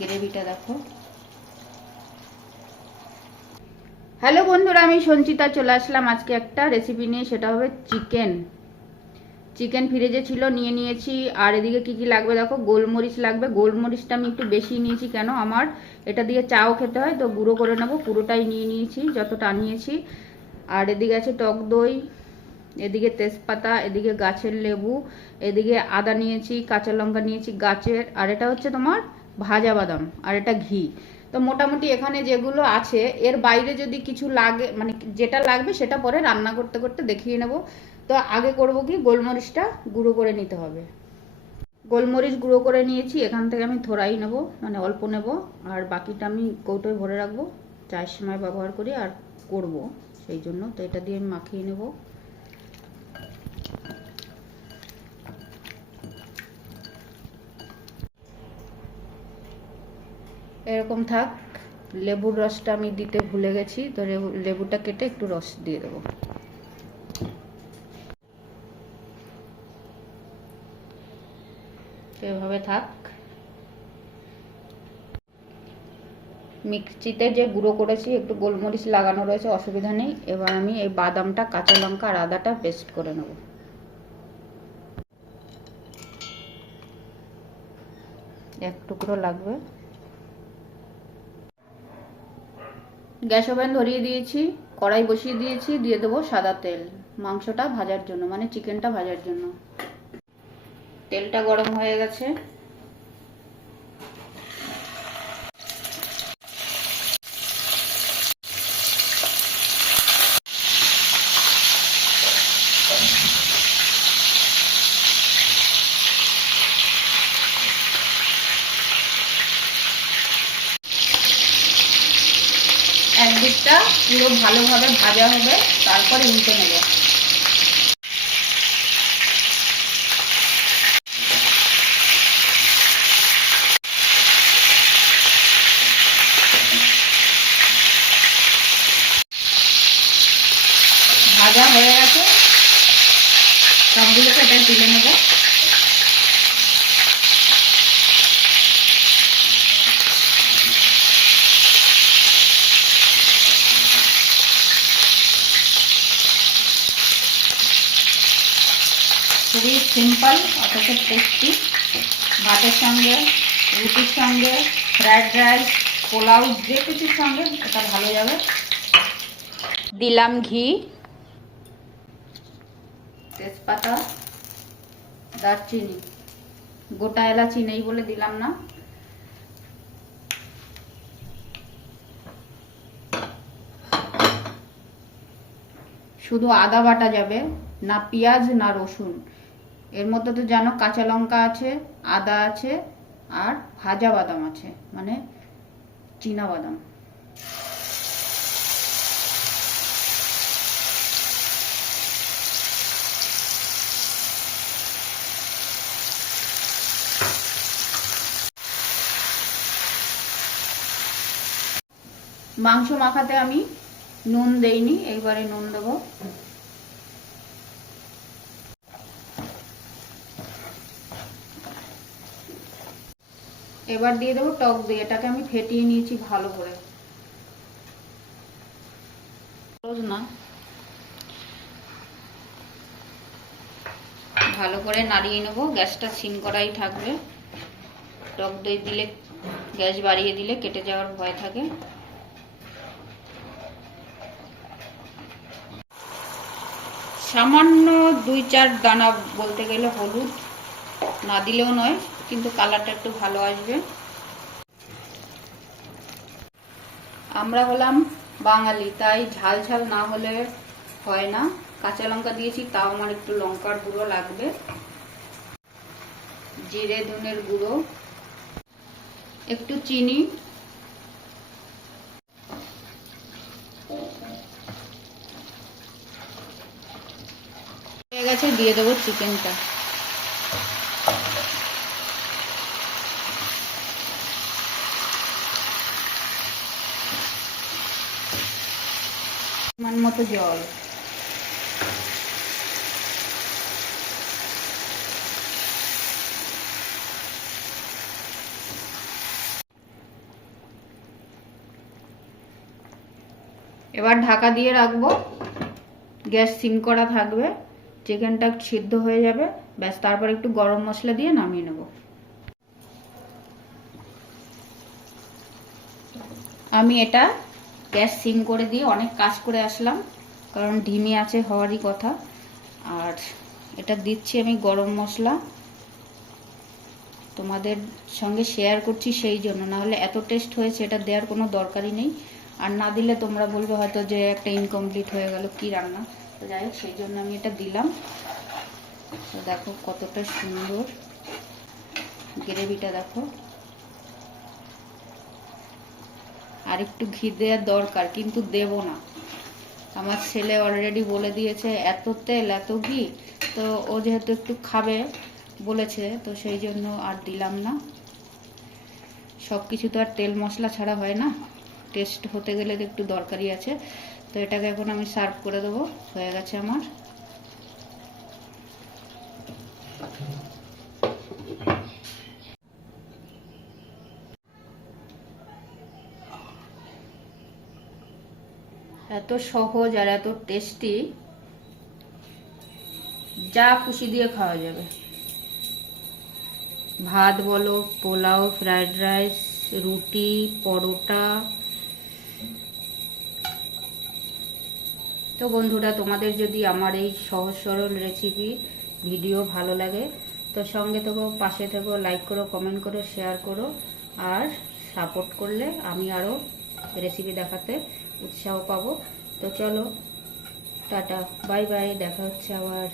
গ্রেভিটা দেখো। হ্যালো বন্ধুরা, আমি সঞ্চিতা, চলে আসলাম আজকে একটা রেসিপি নিয়ে, সেটা হবে চিকেন চিকেন ফ্রিজে ছিল, নিয়ে নিয়েছি। আর এদিকে কি কি লাগবে দেখো? গোলমরিচ লাগবে। গোলমরিচটা আমি একটু বেশি নিয়েছি কেন? আমার এটা দিয়ে চাও খেতে হয়, তো গুঁড়ো করে নেব। পুরোটাই নিয়ে নিয়েছি, যতটা নিয়েছি। আর এদিকে আছে টক দই, এদিকে তেজপাতা, এদিকে গাছের লেবু, এদিকে আদা নিয়েছি, কাঁচা লঙ্কা নিয়েছি, গাছের, আর এটা হচ্ছে তোমার ভাজা বাদাম আর এটা ঘি। তো মোটামুটি এখানে যেগুলো আছে, এর বাইরে যদি কিছু লাগে মানে যেটা লাগবে সেটা পরে রান্না করতে করতে দেখিয়ে নেব। তো আগে করব কি, গোলমরিচটা গুঁড়ো করে নিতে হবে। গোলমরিচ গুঁড়ো করে নিয়েছি, এখান থেকে আমি থোড়াই নেব মানে অল্প নেব, আর বাকিটা আমি কৌটোয় ভরে রাখব। চায়ের সময় ব্যবহার করি আর করব, সেই জন্য। তো এটা দিয়ে আমি মাখিয়ে নেব। এরকম থাক, লেবুর রসটা আমি দিতে ভুলে গেছি, তো লেবুটা কেটে একটু রস দিয়ে দেবো। এভাবে থাক। মিক্সিতে যে গুঁড়ো করেছি, একটু গোলমরিচ লাগানো রয়েছে, অসুবিধা নেই। এবার আমি এই বাদামটা, কাঁচা লঙ্কা আর আদাটা পেস্ট করে নেব। এক টুকরো লাগবে। গ্যাস ওভেন ধরিয়ে দিয়েছি, কড়াই বসিয়ে দিয়েছি, দিয়ে দেবো সাদা তেল। মাংসটা ভাজার জন্য মানে চিকেনটা ভাজার জন্য। তেলটা গরম হয়ে গেছে। একদিকটা পুরো ভালোভাবে ভাজা হবে, তারপরে উল্টে নেব। ভাজা হয়ে গেছে। সবগুলোকে এটা তুলে নেব। খুবই সিম্পল অথচ টেস্টি ভাতের সঙ্গে, রুটির সঙ্গে ফ্রায়েড রাইস পোলাও, যে কিছুর সঙ্গে এটা ভালো যাবে। দিলাম ঘি, তেজপাতা, দারচিনি। গোটা এলাচি নেই বলে দিলাম না। শুধু আদা বাটা যাবে, না পেঁয়াজ, না রসুন। এর মধ্যে তো জানো কাঁচা লঙ্কা আছে, আদা আছে আর ভাজা বাদাম আছে মানে চীনা বাদাম। মাংস মাখাতে আমি নুন দেইনি একবারে নুন দেবো। এবার দিয়ে দেবো টক দই, এটাকে আমি ফেটিয়ে নিয়েছি ভালো করে। না। ভালো করে নাড়িয়ে নেব, গ্যাসটা সিম করাই থাকবে। টক দই দিলে, গ্যাস বাড়িয়ে দিলে কেটে যাওয়ার ভয় থাকে। সামান্য দুই চার দানা বলতে গেলে হলুদ, না দিলেও নয়। কিন্তু কালারটা একটু ভালো আসবে। আমরা হলাম বাঙালি, তাই ঝাল ঝাল না হলে হয় না। কাঁচা লঙ্কা দিয়েছি, তাও আমার একটু লঙ্কার গুঁড়ো লাগবে। জিরে, ধনের গুঁড়ো, একটু চিনি। হয়ে গেছে, দিয়ে দেবো চিকেনটা। মান মতো জল। এবার ঢাকা দিয়ে রাখব। গ্যাস সিম করা থাকবে। চিকেনটা সিদ্ধ হয়ে যাবে। ব্যাস, তারপর একটু গরম মশলা দিয়ে নামিয়ে নেব। আমি এটা গ্যাস সিম করে দিয়ে অনেক কাজ করে আসলাম, কারণ ঢিমি আছে হওয়ারই কথা। আর এটা দিচ্ছি আমি গরম মশলা। তোমাদের সঙ্গে শেয়ার করছি সেই জন্য না হলে এত টেস্ট হয়েছে, এটা দেওয়ার কোনো দরকারই নেই। আর না দিলে তোমরা বলবে হয়তো যে একটা ইনকমপ্লিট হয়ে গেল, কি রান্না? তো যাই হোক, সেই জন্য আমি এটা দিলাম। তো দেখো কতটা সুন্দর। গ্রেভিটা দেখো। আর একটু ঘি দেওয়ার দরকার, কিন্তু দেব না। আমার ছেলে অলরেডি বলে দিয়েছে, এত তেল, এত ঘি। তো ও যেহেতু একটু খাবে বলেছে, তো সেই জন্য আর দিলাম না। সব কিছু তো আর তেল মশলা ছাড়া হয় না। টেস্ট হতে গেলে তো একটু দরকারি আছে। তো এটাকে এখন আমি সার্ভ করে দেবো, হয়ে গেছে আমার। এত সহজ আর এত টেস্টি যা খুশি দিয়ে খাওয়া যাবে। ভাত বলো, পোলাও ফ্রাইড রাইস রুটি, পরোটা। তো বন্ধুরা, তোমাদের যদি আমার এই সহজ সরল রেসিপি ভিডিও ভালো লাগে, তো সঙ্গে থেকো, পাশে থেকো লাইক করো কমেন্ট করো শেয়ার করো, আর সাপোর্ট করলে আমি আরও রেসিপি দেখাতে উৎসাহ পাবো। তো চলো টাটা বাই বাই দেখা হচ্ছে আবার।